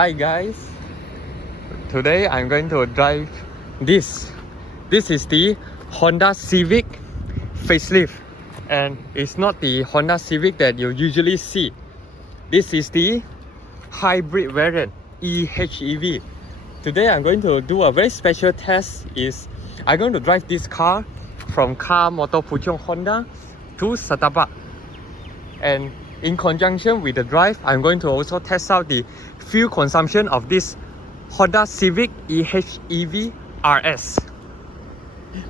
Hi guys, today I'm going to drive this. This is the Honda Civic facelift, and it's not the Honda Civic that you usually see. This is the hybrid variant, HEV. Today I'm going to do a very special test. I'm going to drive this car from Car Motor Puchong Honda to Starbucks, and in conjunction with the drive, I'm going to also test out the fuel consumption of this Honda Civic HEV RS.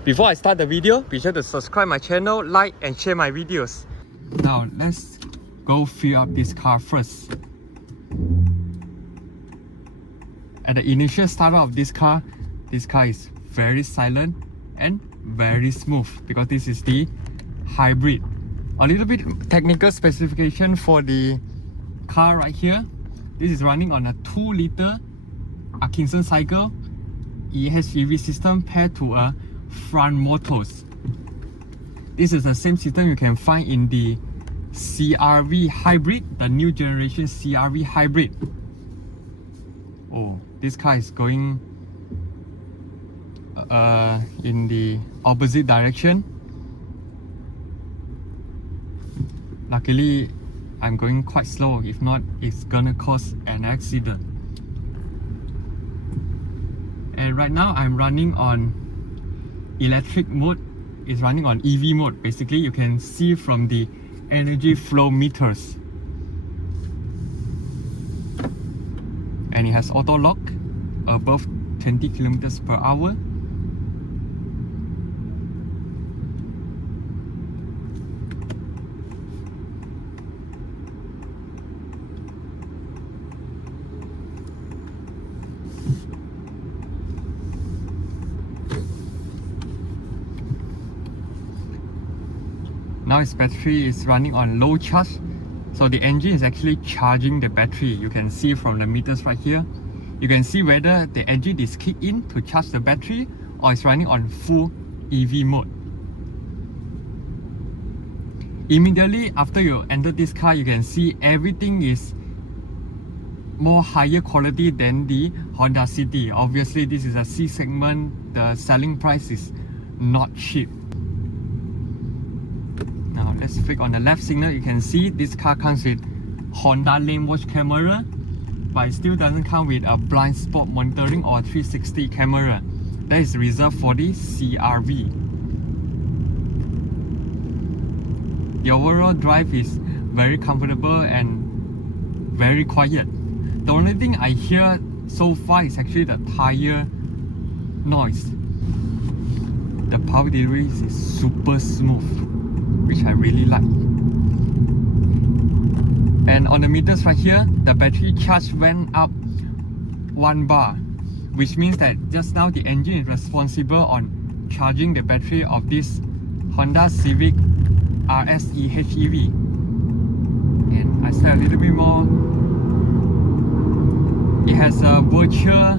Before I start the video, be sure to subscribe my channel, like and share my videos. Now let's go fill up this car first. At the initial startup of this car is very silent and very smooth because this is the hybrid. A little bit technical specification for the car right here. This is running on a 2-liter Atkinson cycle HEV system paired to a front motors. This is the same system you can find in the CRV hybrid, the new generation CRV hybrid. Oh, this car is going in the opposite direction. Luckily, I'm going quite slow. If not, it's gonna cause an accident. And right now, I'm running on electric mode. It's running on EV mode. Basically, you can see from the energy flow meters. And it has auto lock above 20 kilometers per hour. Now its battery is running on low charge, so the engine is actually charging the battery. You can see from the meters right here. You can see whether the engine is kicked in to charge the battery or it's running on full EV mode. Immediately after you enter this car, you can see everything is more higher quality than the Honda City. Obviously, this is a C segment. The selling price is not cheap. Now let's flick on the left signal. You can see this car comes with Honda lane watch camera, but it still doesn't come with a blind spot monitoring or 360 camera. That is reserved for the CRV. The overall drive is very comfortable and very quiet. The only thing I hear so far is actually the tire noise. The power delivery is super smooth, which I really like. And on the meters right here, the battery charge went up 1 bar, which means that just now the engine is responsible on charging the battery of this Honda Civic RS HEV. And I said a little bit more. It has a virtual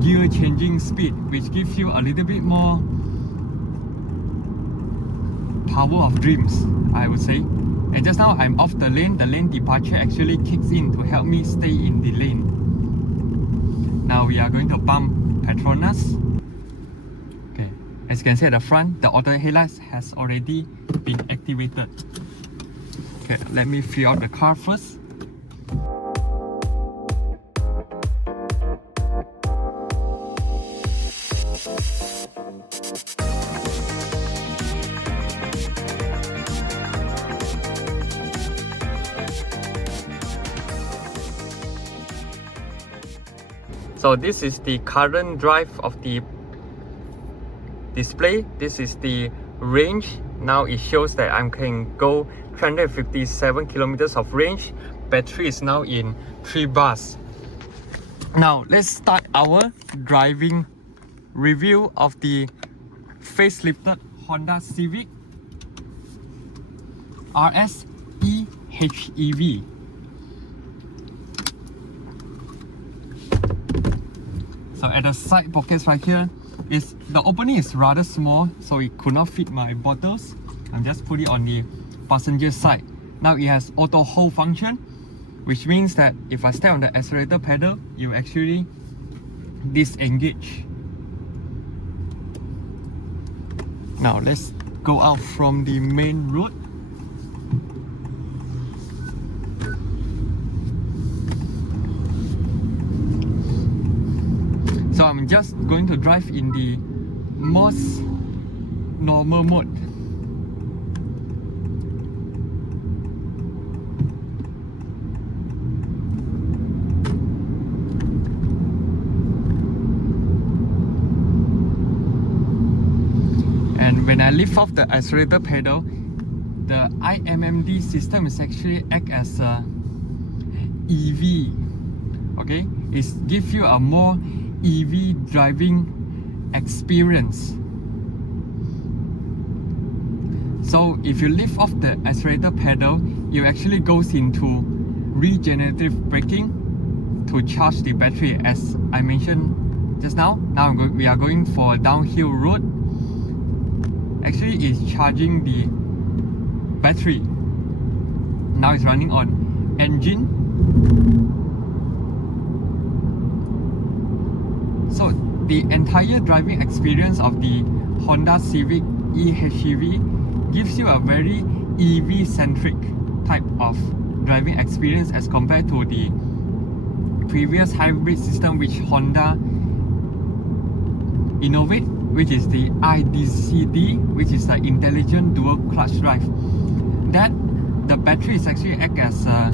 gear changing speed, which gives you a little bit more power of dreams, I would say. And just now I'm off the lane departure actually kicks in to help me stay in the lane. Now we are going to pump Petronas. Okay, as you can see at the front, the auto headlights has already been activated. Okay, let me fill out the car first. So this is the current drive of the display. This is the range. Now it shows that I can go 357 kilometers of range. Battery is now in 3 bars. Now let's start our driving review of the facelifted Honda Civic RS HEV. So at the side pockets right here, the opening is rather small, so it could not fit my bottles. I'm just put it on the passenger side. Now it has auto hold function. which means that if I step on the accelerator pedal, you actually disengage. Now let's go out from the main road. So I'm just going to drive in the most normal mode. And when I lift off the accelerator pedal, the IMMD system is actually act as a EV. Okay, it gives you a more EV driving experience. So if you lift off the accelerator pedal, you actually goes into regenerative braking to charge the battery, as I mentioned just now. Now we are going for a downhill road. Actually, it's charging the battery. Now it's running on engine. So the entire driving experience of the Honda Civic HEV gives you a very EV-centric type of driving experience as compared to the previous hybrid system which Honda innovate, which is the IDCD, which is the intelligent dual clutch drive. That the battery is actually act as a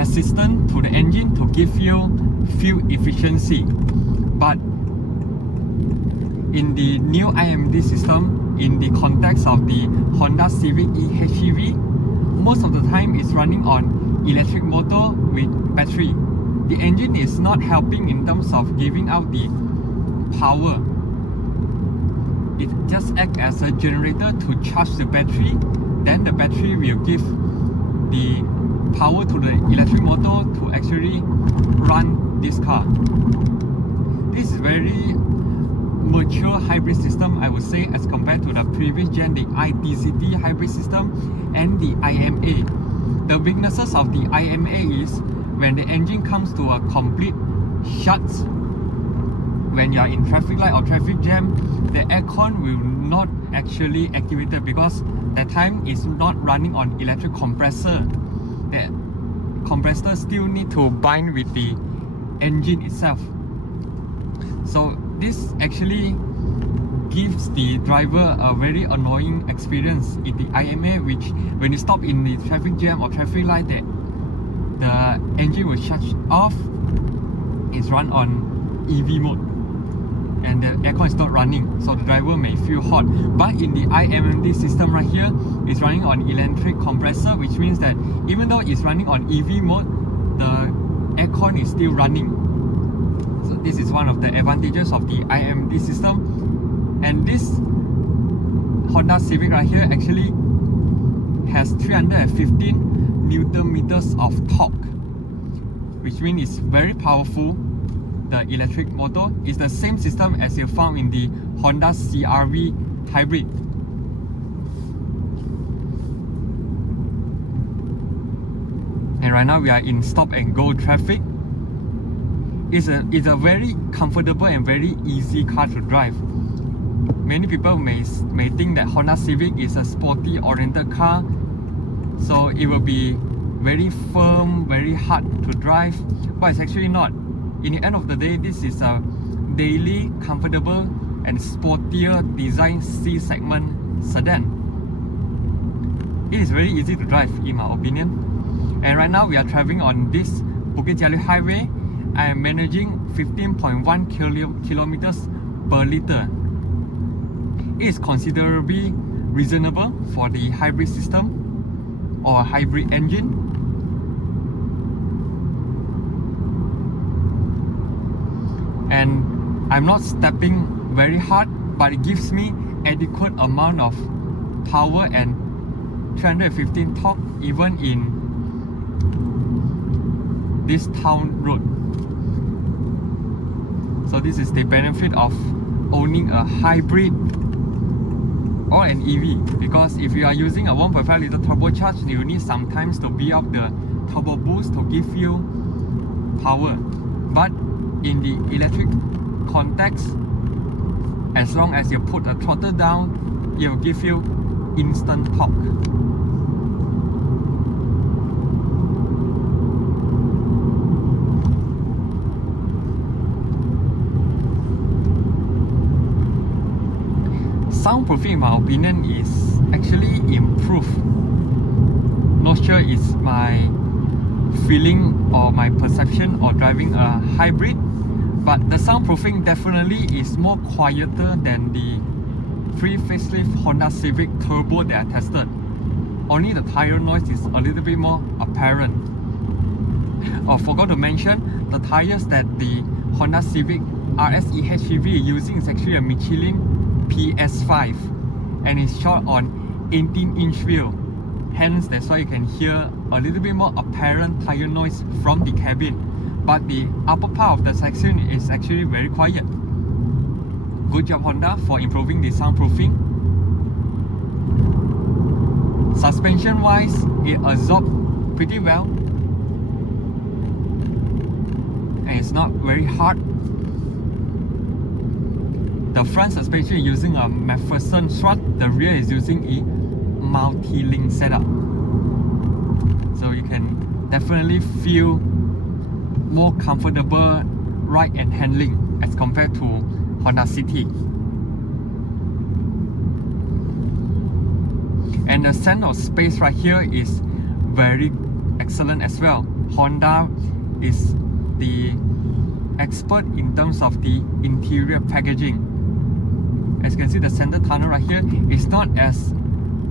assistant to the engine to give you fuel efficiency. But in the new IMD system, in the context of the Honda Civic HEV, most of the time it's running on electric motor with battery. The engine is not helping in terms of giving out the power. It just acts as a generator to charge the battery. Then the battery will give the power to the electric motor to actually run this car. This is very mature hybrid system, I would say, as compared to the previous gen, the IDCD hybrid system and the IMA. The weaknesses of the IMA is when the engine comes to a complete shut, when you are in traffic light or traffic jam, the aircon will not actually activated because that time is not running on electric compressor. The compressor still need to bind with the engine itself. So this actually gives the driver a very annoying experience in the IMA, which when you stop in the traffic jam or traffic light, the engine will shut off. It's run on EV mode and the aircon is not running, so the driver may feel hot. But in the IMMD system right here, it's running on electric compressor, which means that even though it's running on EV mode, the aircon is still running. So this is one of the advantages of the IMD system. And this Honda Civic right here actually has 315 Newton meters of torque, which means it's very powerful. The electric motor is the same system as you found in the Honda CR-V hybrid. And right now we are in stop and go traffic. It's a very comfortable and very easy car to drive. Many people may think that Honda Civic is a sporty oriented car, so it will be very firm, very hard to drive, but it's actually not. In the end of the day, this is a daily, comfortable and sportier design C-segment sedan. It is very easy to drive in my opinion. And right now we are traveling on this Bukit Jalil highway. I am managing 15.1 kilometers per liter. It is considerably reasonable for the hybrid system or hybrid engine. And I'm not stepping very hard, but it gives me adequate amount of power and 315 torque even in this town road. So this is the benefit of owning a hybrid or an EV, because if you are using a 1.5 liter turbocharged, you need sometimes to be up the turbo boost to give you power. But in the electric context, as long as you put the throttle down, it will give you instant torque. Soundproofing, in my opinion, is actually improved. Not sure it's my feeling or my perception or driving a hybrid, but the soundproofing definitely is more quieter than the pre-facelift Honda Civic Turbo that I tested. Only the tire noise is a little bit more apparent. I forgot to mention, the tires that the Honda Civic RSE HEV is using is actually a Michelin PS5, and it's shot on 18-inch wheel. Hence, that's why you can hear a little bit more apparent tire noise from the cabin. But the upper part of the section is actually very quiet. Good job, Honda, for improving the soundproofing. Suspension wise, it absorbs pretty well, and it's not very hard. The front suspension is using a MacPherson strut, the rear is using a multi-link setup. So you can definitely feel more comfortable ride and handling as compared to Honda City. And the sense of space right here is very excellent as well. Honda is the expert in terms of the interior packaging. As you can see, the center tunnel right here is not as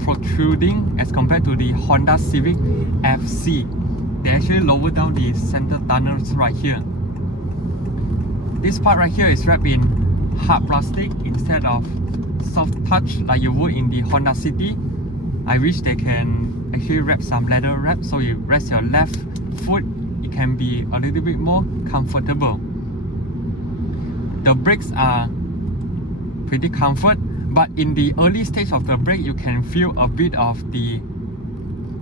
protruding as compared to the Honda Civic FC. They actually lower down the center tunnels right here. This part right here is wrapped in hard plastic instead of soft touch like you would in the Honda City. I wish they can actually wrap some leather wrap so you rest your left foot, it can be a little bit more comfortable. The brakes are pretty comfort, but in the early stage of the brake you can feel a bit of the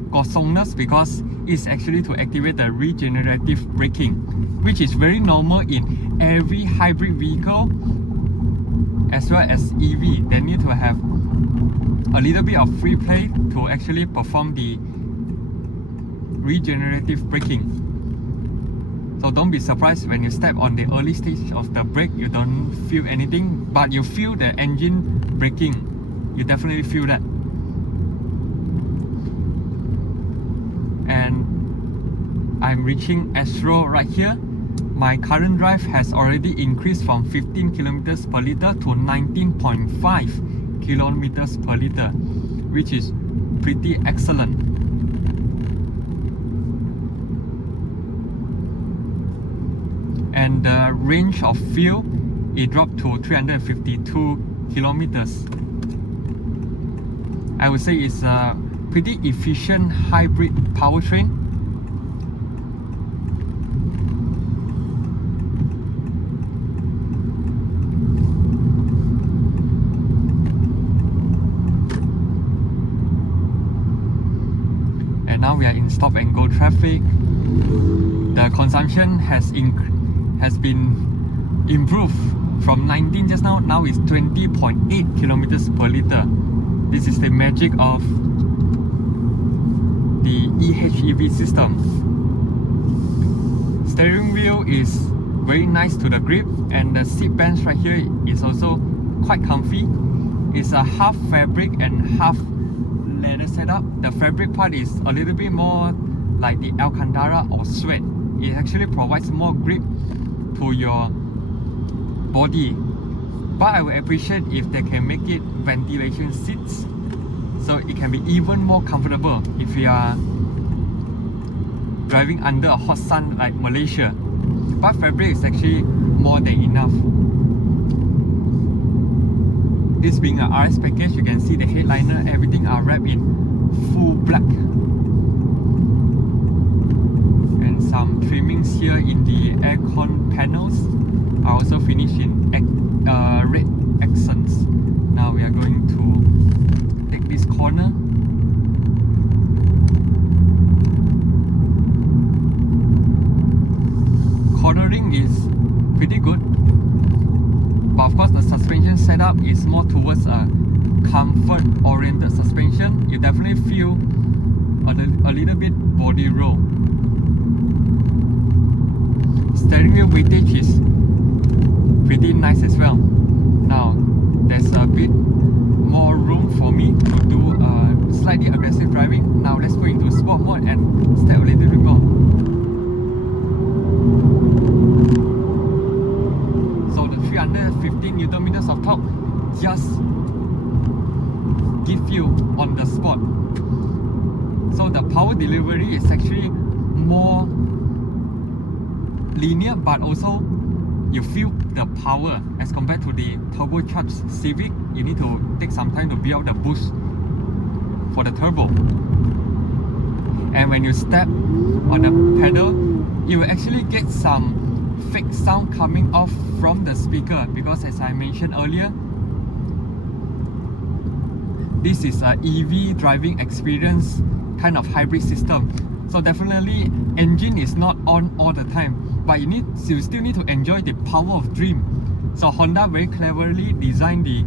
gosongness because it's actually to activate the regenerative braking, which is very normal in every hybrid vehicle as well as EV. They need to have a little bit of free play to actually perform the regenerative braking. So don't be surprised when you step on the early stage of the brake, you don't feel anything, but you feel the engine braking. You definitely feel that. And I'm reaching Astro right here. My current drive has already increased from 15 kilometers per liter to 19.5 kilometers per liter, which is pretty excellent. And the range of fuel, it dropped to 352 kilometers. I would say it's a pretty efficient hybrid powertrain. And now we are in stop and go traffic. The consumption has been improved from 19 just now it's 20.8 kilometers per liter. This is the magic of the HEV system. Steering wheel is very nice to the grip, and the seat bench right here is also quite comfy. It's a half fabric and half leather setup. The fabric part is a little bit more like the Alcantara or suede. It actually provides more grip to your body, but I would appreciate if they can make it ventilation seats so it can be even more comfortable if you are driving under a hot sun like Malaysia. But fabric is actually more than enough. This being a RS package, you can see the headliner, everything are wrapped in full black. Some trimmings here in the aircon panels are also finished in red accents. Now we are going to corner. Cornering is pretty good, but of course the suspension setup is more towards a comfort oriented suspension. You definitely feel a little bit body roll. Steering wheel weightage is pretty nice as well. Now there's a bit more room for me to do slightly aggressive driving. Now let's go into sport mode and step a little bit more. So the 315 Newton meters of torque just give you on the spot. So the power delivery is actually more linear, but also you feel the power as compared to the turbocharged Civic. You need to take some time to build up the boost for the turbo. And when you step on the pedal, you will actually get some fake sound coming off from the speaker, because as I mentioned earlier, this is an EV driving experience kind of hybrid system. So definitely engine is not on all the time, but you still need to enjoy the power of dream. So Honda very cleverly designed the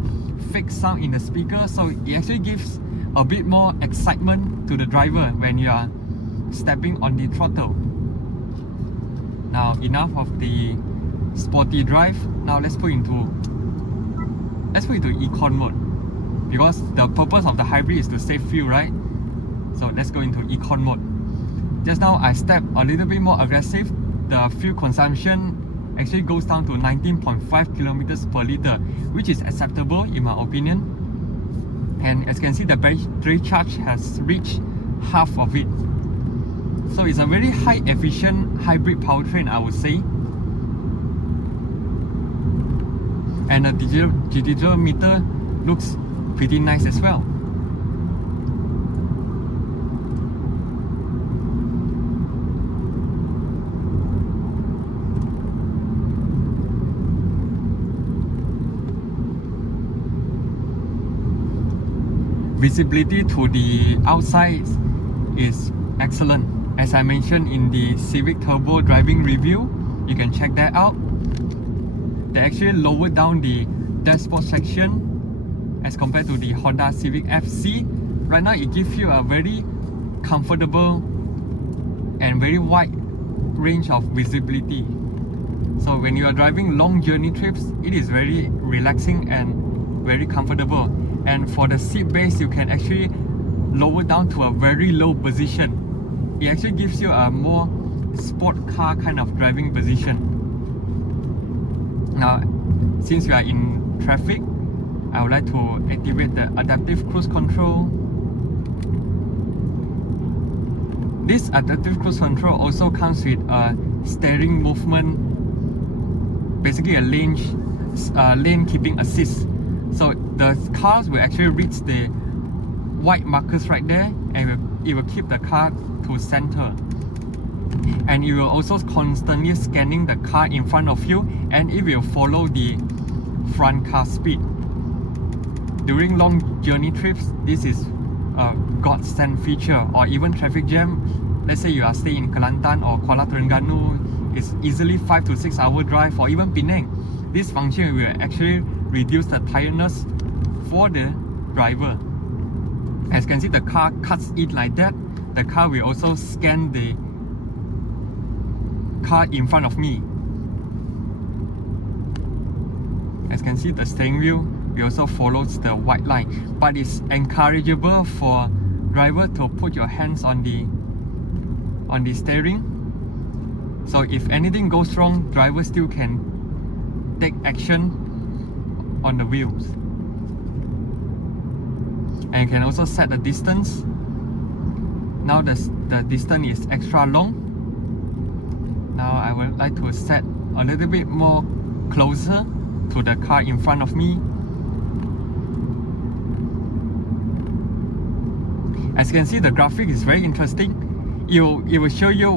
fake sound in the speaker, so it actually gives a bit more excitement to the driver when you are stepping on the throttle. Now enough of the sporty drive. Now let's put into econ mode, because the purpose of the hybrid is to save fuel, right? So let's go into econ mode. Just now I stepped a little bit more aggressive. The fuel consumption actually goes down to 19.5 kilometers per liter, which is acceptable in my opinion. And as you can see, the battery charge has reached half of it. So it's a very high efficient hybrid powertrain, I would say. And the digital meter looks pretty nice as well. Visibility to the outside is excellent. As I mentioned in the Civic Turbo driving review, you can check that out. They actually lowered down the dashboard section as compared to the Honda Civic FC. Right now it gives you a very comfortable and very wide range of visibility. So when you are driving long journey trips, it is very relaxing and very comfortable. And for the seat base, you can actually lower down to a very low position. It actually gives you a more sport car kind of driving position. Now, since we are in traffic, I would like to activate the adaptive cruise control. This adaptive cruise control also comes with a steering movement, basically a lane keeping assist. So the cars will actually reach the white markers right there, and it will keep the car to center. And it will also constantly scanning the car in front of you, and it will follow the front car speed. During long journey trips, this is a godsend feature. Or even traffic jam, let's say you are staying in Kelantan or Kuala Terengganu, it's easily 5 to 6 hour drive, or even Penang. This function will actually reduce the tiredness for the driver. As you can see, the car cuts it like that. The car will also scan the car in front of me. As you can see, the steering wheel also follows the white line, but it's encourageable for driver to put your hands on the steering. So if anything goes wrong, driver still can take action on the wheels. And you can also set the distance. Now the distance is extra long. Now I would like to set a little bit more closer to the car in front of me. As you can see, the graphic is very interesting. It will show you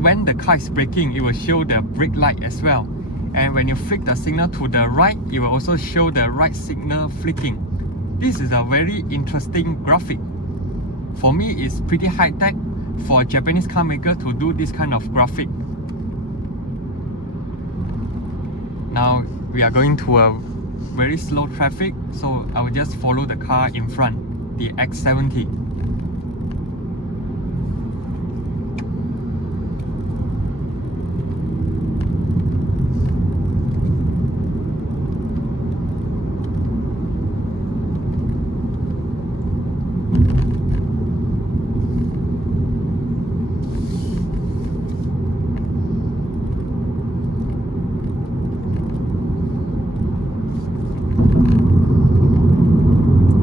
when the car is braking, it will show the brake light as well. And when you flick the signal to the right, it will also show the right signal flicking. This is a very interesting graphic. For me, it's pretty high tech for a Japanese car maker to do this kind of graphic. Now we are going to a very slow traffic, so I will just follow the car in front, the X70.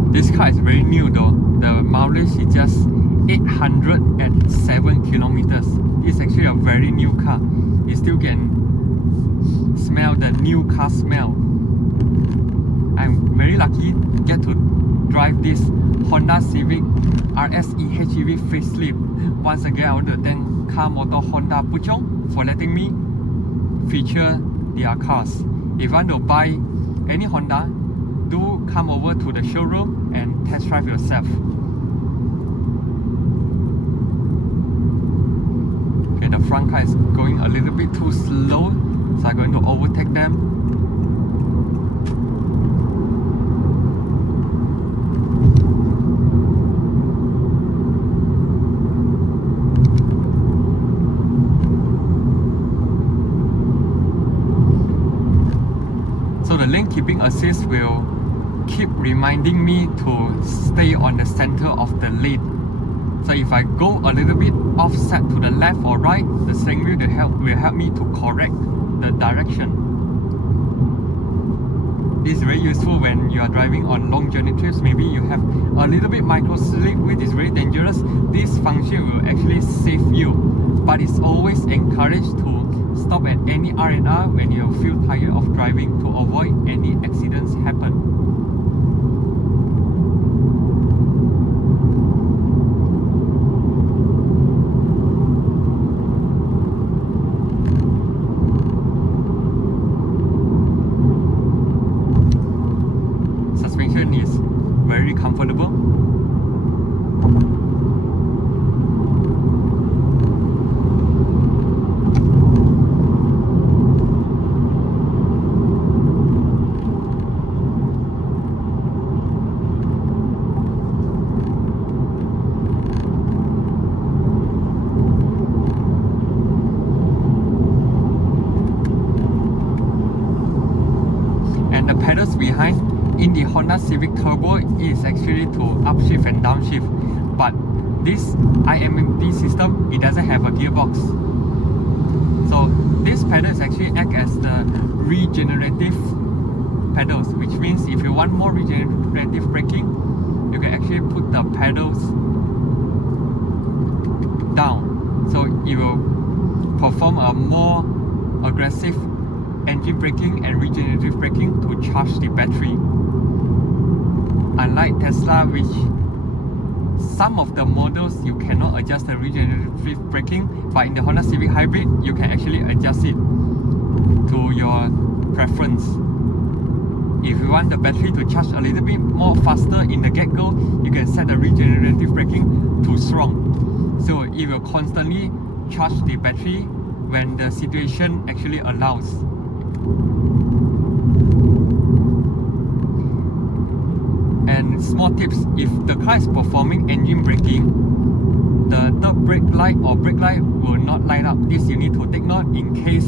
This car is very new though. The mileage is just 807 kilometers. It's actually a very new car. You still can smell the new car smell. I'm very lucky get to drive this Honda Civic RSE HEV facelift. Once again, I want to thank Car Motor Honda Puchong for letting me feature their cars. If you want to buy any Honda, do come over to the showroom and test drive yourself. Okay, the front car is going a little bit too slow, so I'm going to overtake them. So the lane keeping assist will keep reminding me to stay on the center of the lane. So if I go a little bit offset to the left or right, the steering wheel will help me to correct the direction. This is very useful when you are driving on long journey trips. Maybe you have a little bit micro slip, which is very dangerous. This function will actually save you, but it's always encouraged to stop at any R&R when you feel tired of driving to avoid any accidents happen. Suspension is very comfortable. And the pedals behind in the Honda Civic Turbo is actually to upshift and downshift, but this IMD system, it doesn't have a gearbox. So this pedal is actually act as the regenerative pedals, which means if you want more regenerative braking, you can actually put the pedals down, so it will perform a more aggressive engine braking and regenerative braking to charge the battery. Unlike Tesla, which some of the models you cannot adjust the regenerative braking, but in the Honda Civic Hybrid you can actually adjust it to your preference. If you want the battery to charge a little bit more faster in the get-go, you can set the regenerative braking to strong, so it will constantly charge the battery when the situation actually allows. And small tips, if the car is performing engine braking, the third brake light or brake light will not light up. This you need to take note in case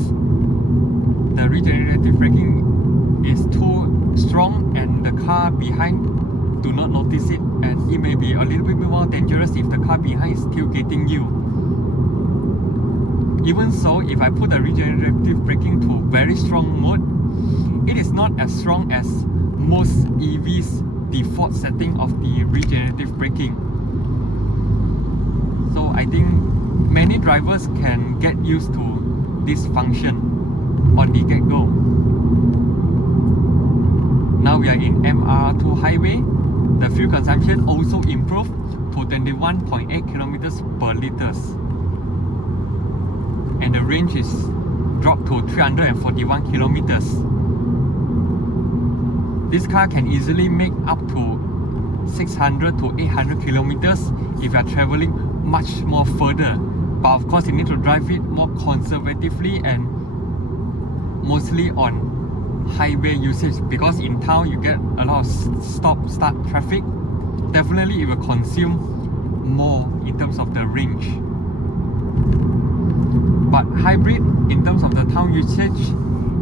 the regenerative braking is too strong and the car behind do not notice it, and it may be a little bit more dangerous if the car behind is still getting you. Even so, if I put the regenerative braking to very strong mode, it is not as strong as most EVs default setting of the regenerative braking. So I think many drivers can get used to this function on the get-go. Now we are in MR2 highway. The fuel consumption also improved to 21.8 kilometers per liters, and the range is dropped to 341 kilometers. This car can easily make up to 600 to 800 kilometers if you are traveling much more further. But of course, you need to drive it more conservatively and mostly on highway usage, because in town you get a lot of stop-start traffic. Definitely it will consume more in terms of the range. But hybrid, in terms of the town usage,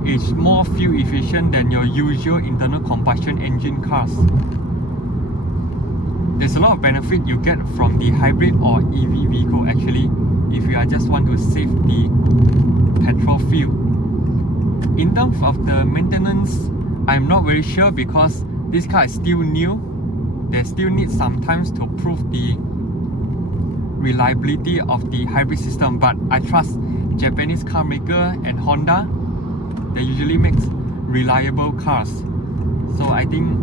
is more fuel efficient than your usual internal combustion engine cars. There's a lot of benefit you get from the hybrid or EV vehicle actually, if you are just want to save the petrol fuel. In terms of the maintenance, I'm not very sure because this car is still new. They still need some time to prove the reliability of the hybrid system, but I trust Japanese car maker and Honda. They usually make reliable cars, so I think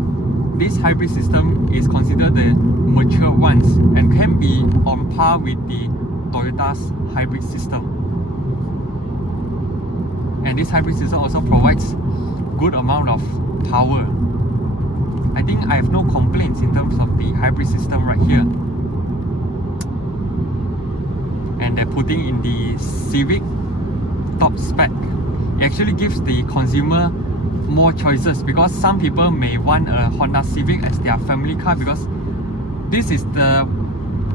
this hybrid system is considered the mature ones and can be on par with the Toyota's hybrid system. And this hybrid system also provides good amount of power. I think I have no complaints in terms of the hybrid system right here. And they're putting in the Civic top spec. It actually gives the consumer more choices, because some people may want a Honda Civic as their family car, because this is the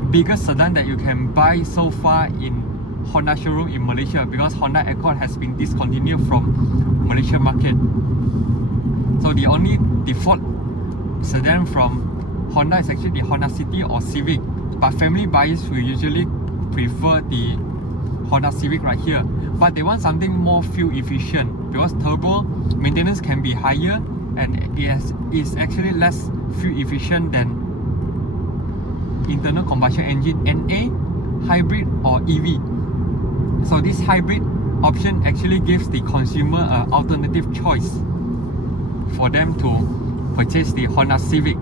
biggest sedan that you can buy so far in Honda showroom in Malaysia, because Honda Accord has been discontinued from Malaysia market. So the only default sedan from Honda is actually the Honda City or Civic, but family buyers will usually prefer the Honda Civic right here. But they want something more fuel efficient, because turbo maintenance can be higher and it is actually less fuel efficient than internal combustion engine NA, hybrid or EV. So this hybrid option actually gives the consumer an alternative choice for them to purchase the Honda Civic.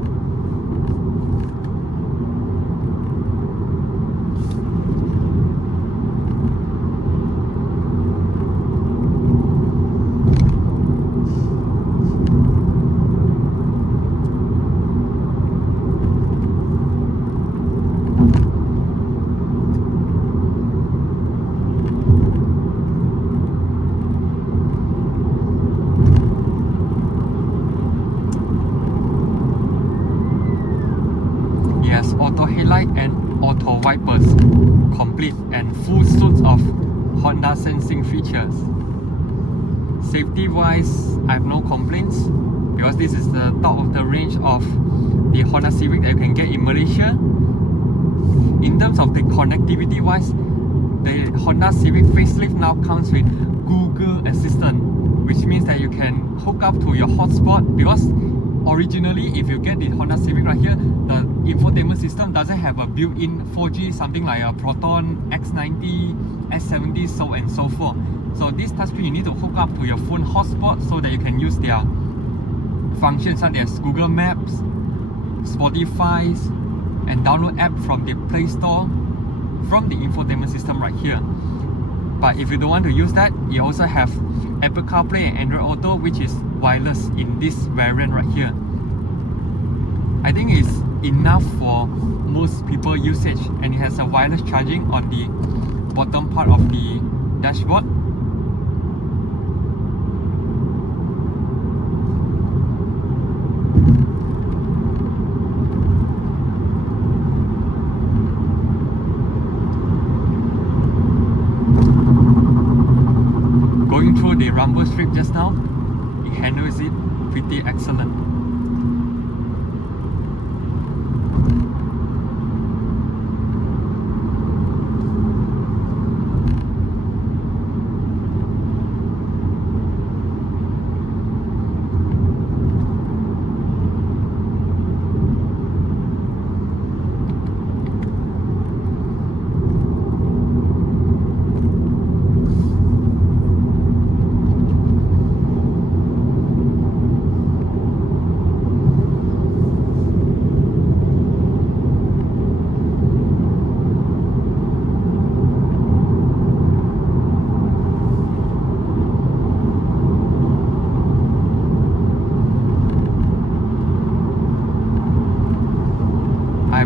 Auto headlight and auto wipers, complete and full suits of Honda sensing features. Safety wise, I have no complaints, because this is the top of the range of the Honda Civic that you can get in Malaysia. In terms of the connectivity wise, the Honda Civic facelift now comes with Google Assistant, which means that you can hook up to your hotspot, because originally, if you get the Honda Civic right here, the infotainment system doesn't have a built-in 4G, something like a Proton, X90, S70, so and so forth. So this touchscreen, you need to hook up to your phone hotspot so that you can use their functions such as Google Maps, Spotify, and download app from the Play Store from the infotainment system right here. But if you don't want to use that, you also have Apple CarPlay and Android Auto, which is wireless in this variant right here. I think it's enough for most people usage, and it has a wireless charging on the bottom part of the dashboard. Going through the rumble strip just now, it handles it pretty excellent.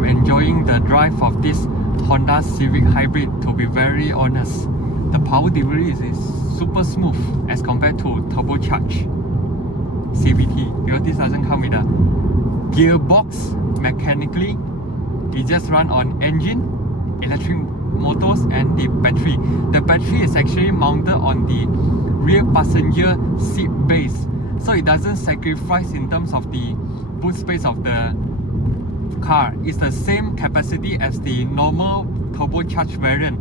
I'm enjoying the drive of this Honda Civic Hybrid, to be very honest. The power delivery is super smooth as compared to turbocharged CVT, because this doesn't come with a gearbox mechanically. It just runs on engine, electric motors and the battery. The battery is actually mounted on the rear passenger seat base, so it doesn't sacrifice in terms of the boot space of the car. It's the same capacity as the normal turbocharged variant.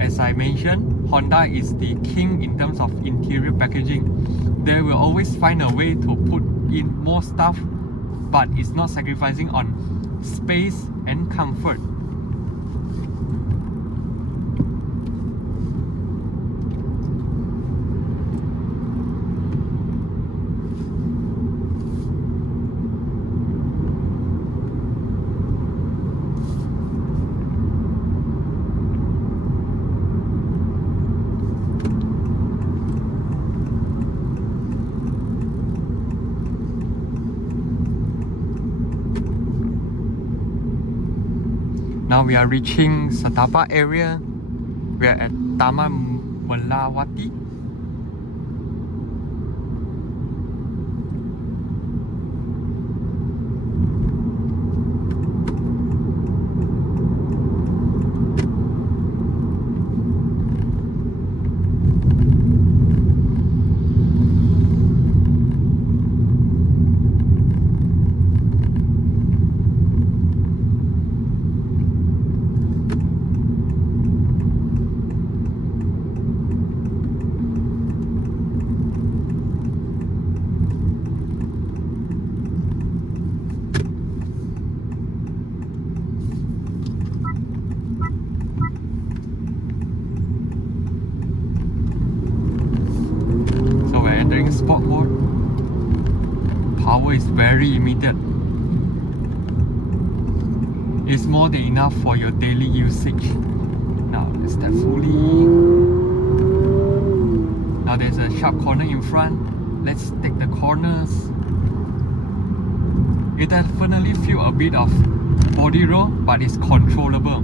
As I mentioned, Honda is the king in terms of interior packaging. They will always find a way to put in more stuff, but it's not sacrificing on space and comfort. Now we are reaching Setapa area. We are at Taman Melawati. Entering sport mode. Power is very immediate. It's more than enough for your daily usage. Now let's step fully. Now there's a sharp corner in front. Let's take the corners. It definitely feel a bit of body roll, but it's controllable.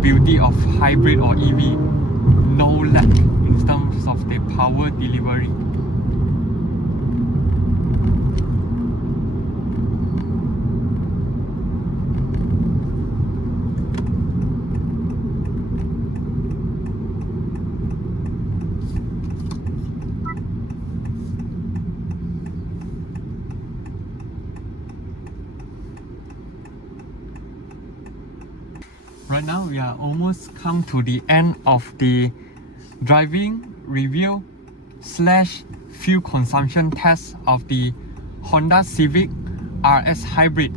Beauty of hybrid or EV, no lag in terms of the power delivery. Right now we are almost come to the end of the driving review / fuel consumption test of the Honda Civic RS Hybrid.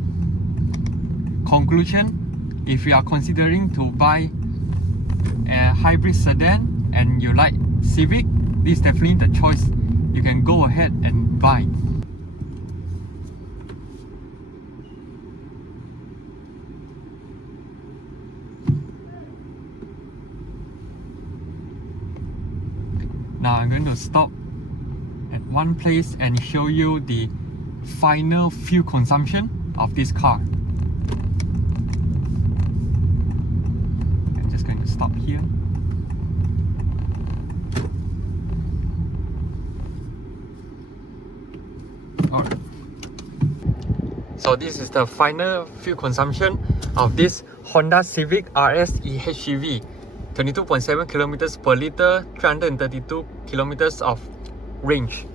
Conclusion: if you are considering to buy a hybrid sedan and you like Civic, this is definitely the choice. You can go ahead and buy. Now I'm going to stop at one place and show you the final fuel consumption of this car. I'm just going to stop here. Alright. So this is the final fuel consumption of this Honda Civic RS HEV. 22.7 kilometers per liter, 332 kilometers of range.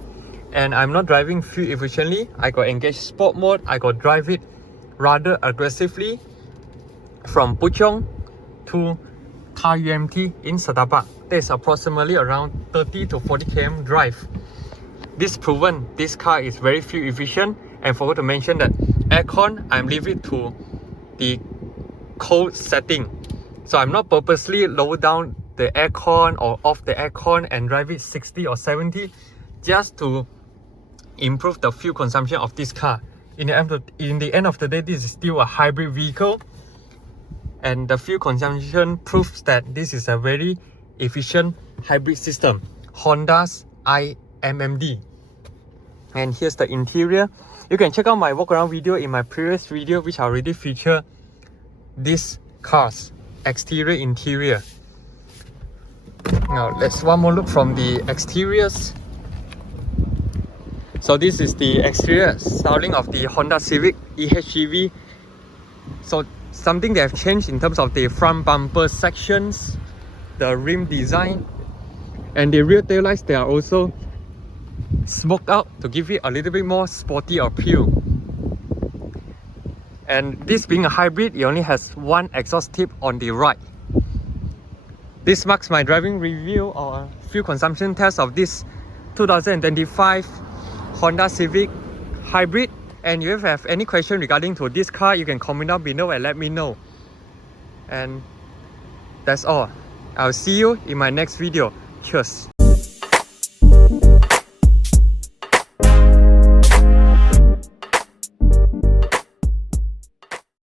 And I'm not driving fuel efficiently. I got engage sport mode. I got drive it rather aggressively from Puchong to Car UMT in Setapa. There's approximately around 30 to 40 km drive. This proven this car is very fuel efficient. And forgot to mention that aircon, I'm leaving it to the cold setting. So I'm not purposely lower down the aircon or off the aircon and drive it 60 or 70 just to improve the fuel consumption of this car. In the end of the day, this is still a hybrid vehicle, and the fuel consumption proves that this is a very efficient hybrid system, Honda's iMMD. And here's the interior. You can check out my walk around video in my previous video, which already feature this car's exterior interior. Now let's one more look from the exteriors. So this is the exterior styling of the Honda Civic HEV. So something they have changed in terms of the front bumper sections, the rim design, and the rear tail lights, they are also smoked out to give it a little bit more sporty appeal. And this being a hybrid, it only has one exhaust tip on the right. This marks my driving review or fuel consumption test of this 2025 Honda Civic Hybrid. And if you have any question regarding to this car, you can comment down below and let me know. And that's all. I'll see you in my next video. Cheers.